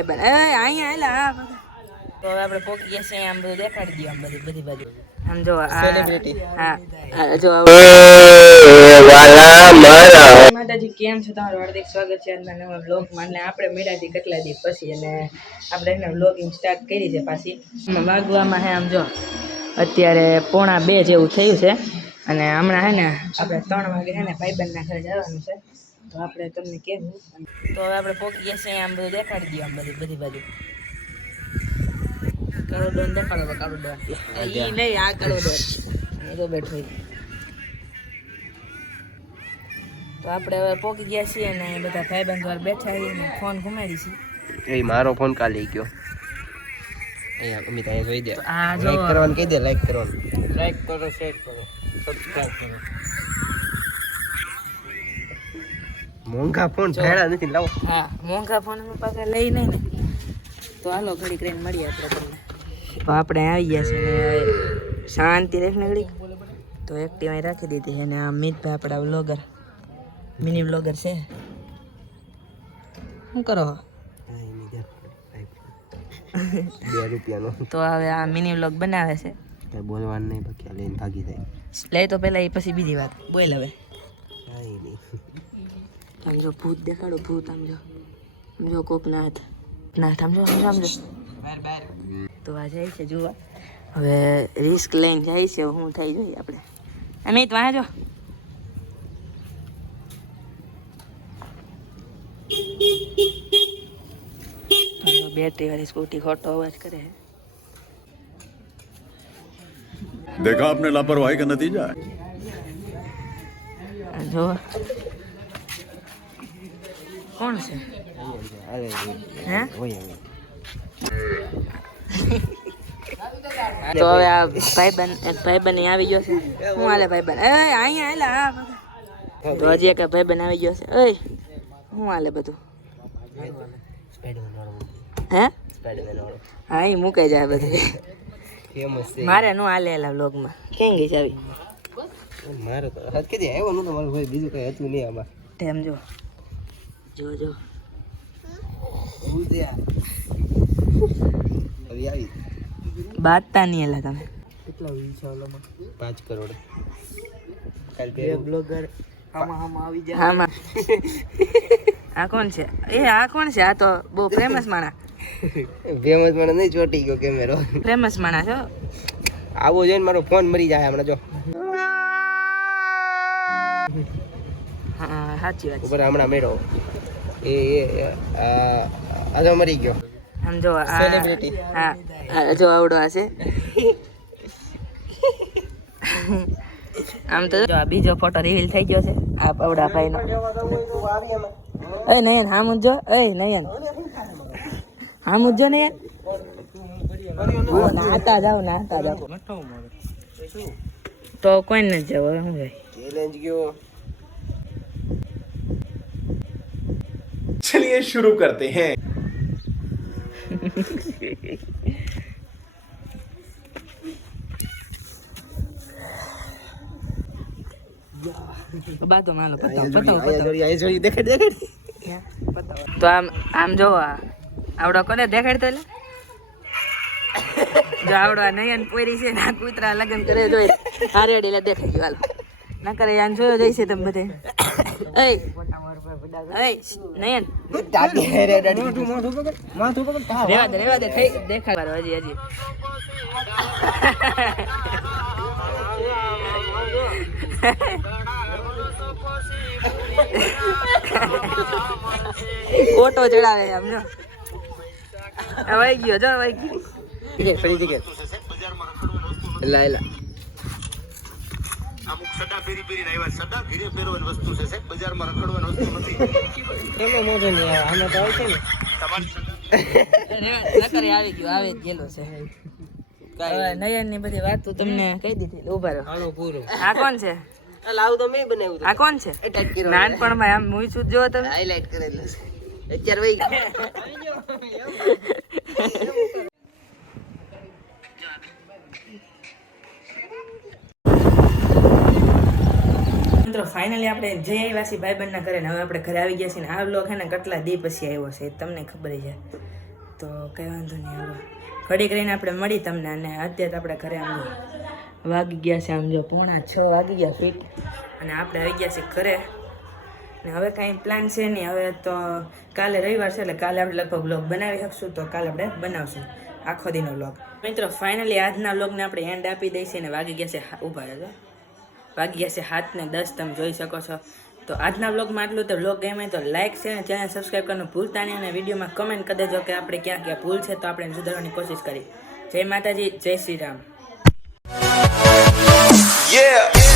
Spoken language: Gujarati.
અહીંયા તો હવે આપણે પોકી ગયા છે આમ બધું દેખાડી દઈએ આમ બધી બાજુ આમ જો સેલિબ્રિટી હા જો માતાજી કેમ છો તમારું હાર્દિક સ્વાગત છે આજના નવા વ્લોગમાં અને આપણે મળ્યાથી કેટલા દિવસ પછી અને આપણે એને વ્લોગિંગ સ્ટાર્ટ કરી છે પાછી વાગવામાં હે આમ જો અત્યારે 1:45 જેવું થયું છે અને હમણાં હે ને આપણે 3 વાગે હે ને ભાઈબંધના ઘરે જવાનું છે તો આપણે તમને કહેવું તો હવે આપણે પોકી ગયા છે આમ બધું દેખાડી દઈએ આમ બધી બાજુ કાળો ડોન દેખાડો કાળો ડોન ઈ નહીં આ કાળો ડોન એ તો બેઠો તો આપણે હવે પોકી ગયા છીએ અને બધા ભાઈબંધ વાર બેઠા છીએ ફોન ઘુમાડી છે એ મારો ફોન કાલે ગયો અહીંયા અમિત અહીંયા જોઈ દે લાઈક કરવાનું કહી દે લાઈક કરવાનું લાઈક કરો શેર કરો સબસ્ક્રાઇબ કરો મોંઘા ફોન ફેડા નથી લાવો હા મોંઘા ફોન અમે પાસે લઈ નહીં ને તો હાલો ઘડી કરીને મળીએ આપણે તમને તો આપણે આવી ગયા છે ને શાંતિ રાખને ઘડી તો એક્ટિવા રાખી દીધી છે અને આ મિતભાઈ આપણા વ્લોગર મિની વ્લોગર છે શું કરો ₹2 તો હવે આ મિની વ્લોગ બનાવે છે કઈ બોલવાનું નહીં બાકી લઈને ભાગી જાય લઈ તો પહેલાં એ પછી બીજી વાત બોલ હવે કાંઈ નહીં આમ જો ભૂત દેખાડો ભૂત આમ જો કોકના હાથ સમજો તો આ જાય છે જોવા હવે રિસ્ક લઈને જાય છે હું થઈ જોઈએ આપણે અમિત વાં જો બેટરી વાળી સ્કૂટી ખોટો અવાજ કરે देखा आपने लापरवाही का नतीजा જો કોણ છે હે તો હવે આ ભાઈબંધ આવી ગયો છે શું હાલે ભાઈબંધ અહીંયા તો હજી એક ભાઈબંધ આવી ગયો છે ઓય શું હાલે બધું હે હા એ મુકાઈ જાય બધું મારે નો હાલે એલા વ્લોગમાં કેમ ગઈ ચાવી મારે તો હાથ કે દે આવ્યો નતો મારું ભાઈ બીજું કઈ હતું નહીં આમાં તેમ જો હવે આવી બાતતા નહીં એલા તમે કેટલા વ્યૂ છે ઓલામાં 5 કરોડ કાલ બે બ્લોગર આમાં આવી જાય આમાં આ કોણ છે આ કોણ છે આ તો બહુ ફેમસ માણા ફેમસ માણસ નહીં ચોટી ગયો કેમેરો ફેમસ માણા છો આવો જોઈને મારો ફોન મરી જાય હમણાં જો હા સાચી વાત ઉપર હમણાં મેળો આજે મરી ગયો આમ જો સેલિબ્રિટી હા જો આવડો આ છે આમ તો જો આ બીજો ફોટો રિવીલ થઈ ગયો છે આ આવડા ભાઈનો એ નયન હા મુજો એ નયન હા મુજો ને નાતા જાવ તો કોઈ નથી જાવ શું ભાઈ ચેલેન્જ ગયો चलिए शुरू करते हैं બાતો માલો પતાવ દેખાડ તો આમ જો આવડો કોને દેખાડતો એટલે જો આવડો નયન પોરી છે ના કૂતરા લગન કરે જોઈ હારેડી લે દેખાઈ ગયો હાલ ના કરે આન જોયો જઈશે તમે બધે એ નયન રેવા દે થઈ દેખાડો હજી ફોટો ચડાવે આમ જો વહી ગયો ફરી ટિકિટ લાયલા અમુક સડા ફેરી ફેરીને આવ્યા સડા ઘીરે ફેરવાની વસ્તુ છે સાહેબ બજારમાં રખડવાની વસ્તુ નથી કેમ મોજો નહીં આવે આમાં તો આવશે ને નકરે આવી ગયેલો છે નયન ની બધી વાતો તમને કહી દીધી ઉભા રહો હાલો પૂરો આ કોણ છે લાવ તો મેં બનાવ્યું આ કોણ છે નાનપણમાં આમ મૂવી શું જોવો તમે હાઈલાઈટ કરેલું છે અત્યારે વહી મિત્રો ફાઇનલી આપણે જય આવ્યા છીએ ભાઈબંધના ઘરે ને હવે આપણે ઘરે આવી ગયા છીએ ને આ વ્લોગ હે ને કેટલા દી પછી આવ્યો છે તમને ખબર છે તો કંઈ વાંધો નહીં હવે ઘડી કરીને આપણે મળી તમને અને અત્યારે આપણે ઘરે આમ જો વાગી ગયા છે આમ જો 5:45 વાગી ગયા ફીટ અને આપણે આવી ગયા છે ઘરે ને હવે કાંઈ પ્લાન છે નહીં હવે તો કાલે રવિવાર છે એટલે કાલે આપણે લગભગ વ્લોગ બનાવી શકશું તો કાલે આપણે બનાવશું આખો દિનનો વ્લોગ મિત્રો ફાઇનલી આજના વ્લોગને આપણે એન્ડ આપી દઈશું અને વાગી ગયા છે ઊભા રહેજો વાગી ગયા છે 7:10 તમે જોઈ શકો છો તો આજના વ્લોગમાં આટલું તો વ્લોગ ગમે તો લાઇક છે અને ચેનલ સબસ્ક્રાઈબ કરવાનું ભૂલતા નહીં અને વિડીયોમાં કમેન્ટ કરી દેજો કે આપણે ક્યાં ક્યાં ભૂલ છે તો આપણે સુધારવાની કોશિશ કરી જય માતાજી જય શ્રી રામ Yeah.